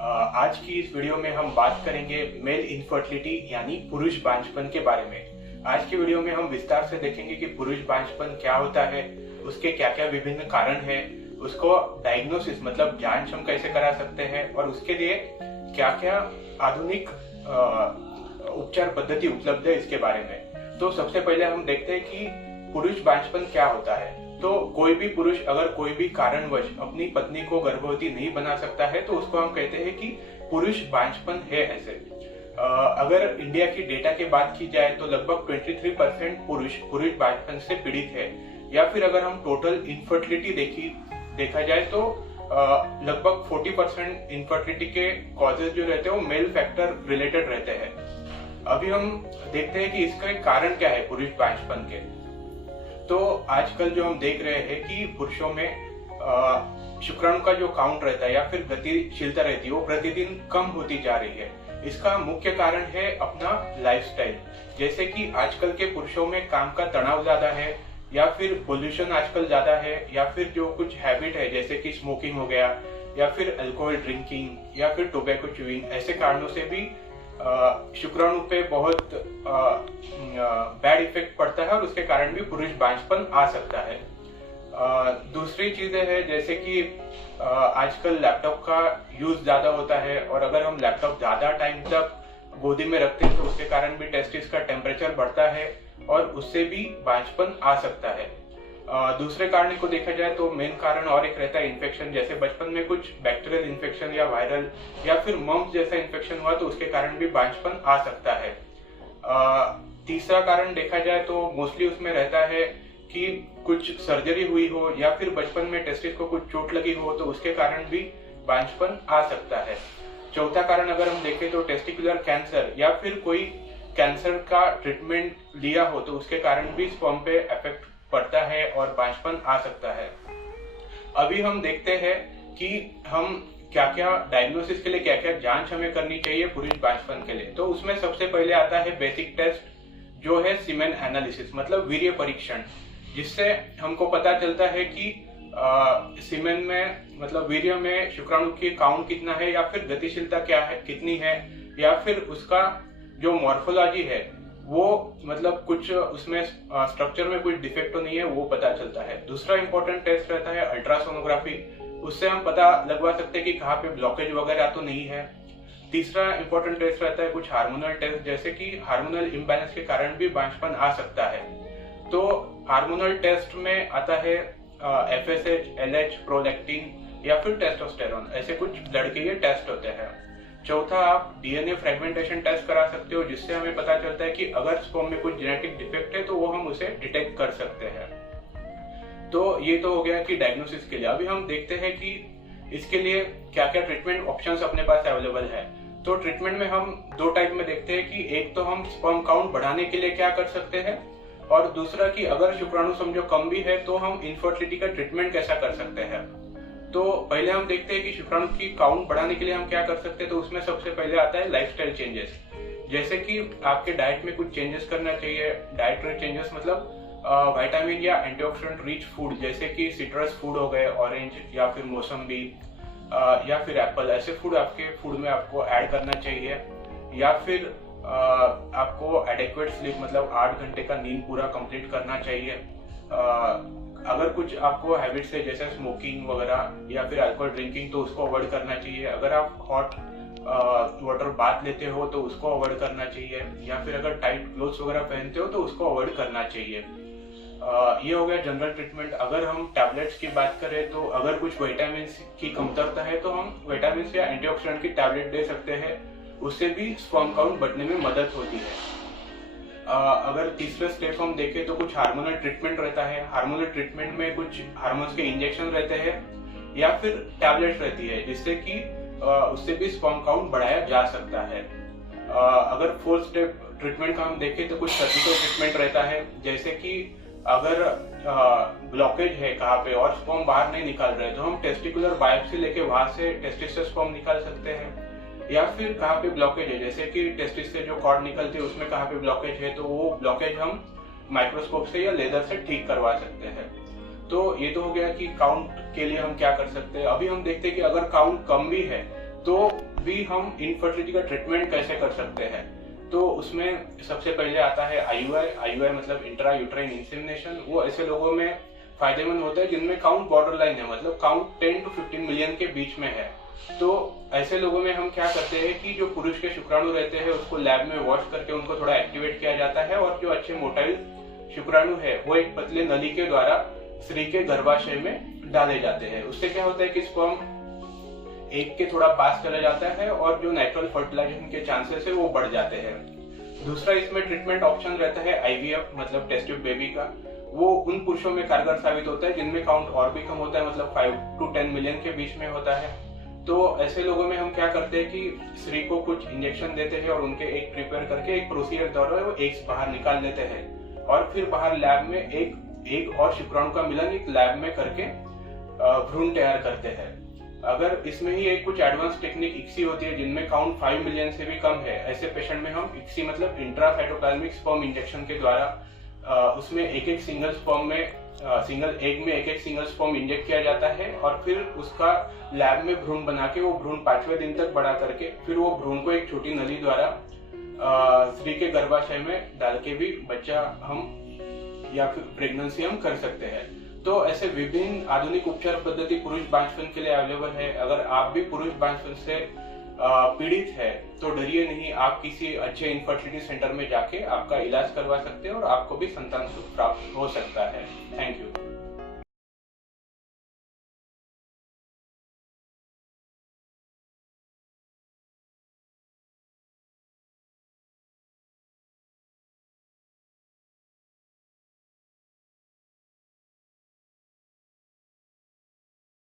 आज की इस वीडियो में हम बात करेंगे मेल इनफर्टिलिटी यानी पुरुष बांझपन के बारे में। आज की वीडियो में हम विस्तार से देखेंगे कि पुरुष बांझपन क्या होता है, उसके क्या क्या विभिन्न कारण हैं, उसको डायग्नोसिस मतलब जांच हम कैसे करा सकते हैं और उसके लिए क्या क्या आधुनिक उपचार पद्धति उपलब्ध है इसके बारे में। तो सबसे पहले हम देखते हैं कि पुरुष बांझपन क्या होता है। तो कोई भी पुरुष अगर कोई भी कारणवश अपनी पत्नी को गर्भवती नहीं बना सकता है तो उसको हम कहते हैं कि पुरुष बांझपन है। ऐसे अगर इंडिया की डेटा की बात की जाए तो लगभग 23% पुरुष बांझपन से पीड़ित है, या फिर अगर हम टोटल इनफर्टिलिटी देखा जाए तो लगभग 40% इनफर्टिलिटी के कॉजेज जो रहते हैं वो मेल फैक्टर रिलेटेड रहते हैं। अभी हम देखते हैं कि इसका कारण क्या है पुरुष बांझपन के। तो आजकल जो हम देख रहे हैं कि पुरुषों में शुक्राणु का जो काउंट रहता है या फिर गतिशीलता रहती है वो प्रतिदिन कम होती जा रही है। इसका मुख्य कारण है अपना लाइफस्टाइल। जैसे कि आजकल के पुरुषों में काम का तनाव ज्यादा है, या फिर पोल्यूशन आजकल ज्यादा है, या फिर जो कुछ हैबिट है जैसे कि स्मोकिंग हो गया, या फिर अल्कोहल ड्रिंकिंग, या फिर टोबैको च्यूइंग, ऐसे कारणों से भी शुक्राणु पे बहुत बैड इफेक्ट पड़ता है और उसके कारण भी पुरुष बांझपन आ सकता है। दूसरी चीजें है जैसे कि आजकल लैपटॉप का यूज ज्यादा होता है, और अगर हम लैपटॉप ज्यादा टाइम तक गोदी में रखते हैं तो उसके कारण भी टेस्टिस का टेम्परेचर बढ़ता है और उससे भी बांझपन आ सकता है। दूसरे कारण को देखा जाए तो मेन कारण और एक रहता है इन्फेक्शन। जैसे बचपन में कुछ बैक्टीरियल इन्फेक्शन या वायरल या फिर मम्स जैसा इन्फेक्शन हुआ तो उसके कारण भी बांझपन आ सकता है। तीसरा कारण देखा जाए तो मोस्टली उसमें रहता है कि कुछ सर्जरी हुई हो या फिर बचपन में टेस्टिस को कुछ चोट लगी हो तो उसके कारण भी बांझपन आ सकता है। चौथा कारण अगर हम देखें तो टेस्टिकुलर कैंसर या फिर कोई कैंसर का ट्रीटमेंट लिया हो तो उसके कारण भी स्पर्म पे इफेक्ट पड़ता है और बांझपन आ सकता है। अभी हम देखते हैं कि हम क्या क्या डायग्नोसिस के लिए क्या क्या जांच हमें करनी चाहिए पुरुष बांझपन के लिए। तो उसमें सबसे पहले आता है बेसिक टेस्ट जो है सीमेन एनालिसिस मतलब वीर्य परीक्षण, जिससे हमको पता चलता है कि सीमेन में मतलब वीर्य में शुक्राणु की काउंट कितना है, या फिर गतिशीलता क्या है कितनी है, या फिर उसका जो मॉर्फोलॉजी है वो मतलब कुछ उसमें स्ट्रक्चर में कुछ डिफेक्ट तो नहीं है वो पता चलता है। दूसरा इंपॉर्टेंट टेस्ट रहता है अल्ट्रासोनोग्राफी, उससे हम पता लगवा सकते हैं कि कहाँ पे ब्लॉकेज वगैरह तो नहीं है। तीसरा इंपॉर्टेंट टेस्ट रहता है कुछ हार्मोनल टेस्ट, जैसे कि हार्मोनल इम्बैलेंस के कारण भी बांझपन आ सकता है। तो हार्मोनल टेस्ट में आता है FSH, LH, प्रोलैक्टिन या फिर टेस्टोस्टेरोन, ऐसे कुछ ब्लड के ये टेस्ट होते हैं। चौथा आप DNA फ्रेगमेंटेशन टेस्ट करा सकते हो, जिससे हमें पता चलता है कि अगर स्पर्म में कुछ जेनेटिक डिफेक्ट है तो वो हम उसे डिटेक्ट कर सकते हैं। तो ये तो हो गया कि डायग्नोसिस के लिए। अभी हम देखते हैं कि इसके लिए क्या क्या ट्रीटमेंट ऑप्शंस अपने पास अवेलेबल है। तो ट्रीटमेंट में हम दो टाइप में देखते हैं कि एक तो हम स्पर्म काउंट बढ़ाने के लिए क्या कर सकते हैं, और दूसरा कि अगर शुक्राणु समझो कम भी है तो हम इनफर्टिलिटी का ट्रीटमेंट कैसा कर सकते हैं। तो पहले हम देखते हैं कि शुक्राणु की काउंट बढ़ाने के लिए हम क्या कर सकते हैं। तो उसमें सबसे पहले आता है लाइफस्टाइल चेंजेस, जैसे कि आपके डाइट में कुछ चेंजेस करना चाहिए। डाइटरी चेंजेस मतलब विटामिन या एंटीऑक्सीडेंट रिच फूड, जैसे कि सिट्रस फूड हो गए, ऑरेंज या फिर मौसम्बी या फिर एप्पल, ऐसे फूड आपके फूड में आपको ऐड करना चाहिए। या फिर आपको एडेक्वेट स्लीप मतलब 8 घंटे का नींद पूरा कंप्लीट करना चाहिए। अगर कुछ आपको हैबिट्स है जैसे स्मोकिंग वगैरह या फिर अल्कोहल ड्रिंकिंग तो उसको अवॉइड करना चाहिए। अगर आप हॉट वाटर बाथ लेते हो तो उसको अवॉइड करना चाहिए, या फिर अगर टाइट क्लोथ्स वगैरह पहनते हो तो उसको अवॉइड करना चाहिए। ये हो गया जनरल ट्रीटमेंट। अगर हम टैबलेट्स की बात करें तो अगर कुछ विटामिन की कमतरता है तो हम विटामिन या एंटीऑक्सीडेंट की टैबलेट दे सकते हैं, उससे भी स्पर्म काउंट बढ़ने में मदद होती है। अगर तीसरे स्टेप हम देखें तो कुछ हार्मोनल ट्रीटमेंट रहता है। हार्मोनल ट्रीटमेंट में कुछ हार्मोन्स के इंजेक्शन रहते हैं या फिर टैबलेट्स रहती है, जिससे कि उससे भी स्पर्म काउंट बढ़ाया जा सकता है। अगर फोर्थ स्टेप ट्रीटमेंट का हम देखें तो कुछ सर्जिकल ट्रीटमेंट रहता है, जैसे कि अगर ब्लॉकेज है कहाँ पे और स्पर्म बाहर नहीं निकाल रहे तो हम टेस्टिकुलर बायोप्सी लेके वहां से टेस्टिस से स्पर्म निकाल सकते हैं। या फिर कहाँ पे ब्लॉकेज है, जैसे कि टेस्टिस से जो कॉर्ड निकलती है उसमें कहाँ पे ब्लॉकेज है तो वो ब्लॉकेज हम माइक्रोस्कोप से या लेजर से ठीक करवा सकते हैं। तो ये तो हो गया कि काउंट के लिए हम क्या कर सकते हैं। अभी हम देखते हैं कि अगर काउंट कम भी है तो भी हम इनफर्टिलिटी का ट्रीटमेंट कैसे कर सकते हैं। तो उसमें सबसे पहले आता है आईयूआई मतलब इंट्रा यूट्राइन इंसेमिनेशन। वो ऐसे लोगों में फायदेमंद होता है जिनमें काउंट बॉर्डर लाइन है, मतलब काउंट 10 to 15 मिलियन के बीच में है। तो ऐसे लोगों में हम क्या करते हैं कि जो पुरुष के शुक्राणु रहते हैं उसको लैब में वॉश करके उनको थोड़ा एक्टिवेट किया जाता है, और जो अच्छे मोटाइल शुक्राणु है वो एक पतले नली के द्वारा स्त्री के गर्भाशय में डाले जाते हैं। उससे क्या होता है कि स्पर्म एक के थोड़ा पास चला जाता है और जो नेचुरल फर्टिलाइजेशन के चांसेस है वो बढ़ जाते हैं। दूसरा इसमें ट्रीटमेंट ऑप्शन रहता है आईवीएफ मतलब टेस्ट ट्यूब बेबी का। वो उन पुरुषों में कारगर साबित होता है जिनमें काउंट और भी कम होता है, मतलब 5 to 10 मिलियन के बीच में होता है। तो ऐसे लोगों में हम क्या करते हैं कि स्त्री को कुछ इंजेक्शन देते हैं और उनके एग प्रिपेयर करके एक प्रोसीजर द्वारा वो एग्स बाहर निकाल लेते हैं, और फिर बाहर लैब में एक और शुक्राणु का मिलन एक लैब में करके भ्रूण तैयार करते हैं। अगर इसमें ही एक कुछ एडवांस टेक्निक इक्सी होती है जिनमें काउंट 5 मिलियन से भी कम है, ऐसे पेशेंट में हम इक्सी मतलब इंट्रासाइटोप्लाज्मिक स्पर्म इंजेक्शन के द्वारा उसमें एक सिंगल स्पर्म में सिंगल एग में एक सिंगल स्पर्म इंजेक्ट किया जाता है, और फिर उसका लैब में भ्रूण बना के वो भ्रूण 5वें दिन तक बड़ा करके फिर वो भ्रूण को एक छोटी नली द्वारा स्त्री के गर्भाशय में डाल के भी बच्चा हम या फिर प्रेगनेंसी हम कर सकते हैं। तो ऐसे विभिन्न आधुनिक उपचार पद्धति पुरुष बांझपन के लिए अवेलेबल है। अगर आप भी पुरुष बांझपन से पीड़ित है तो डरिए नहीं, आप किसी अच्छे इनफर्टिलिटी सेंटर में जाके आपका इलाज करवा सकते हैं और आपको भी संतान सुख प्राप्त हो सकता है। Thank you.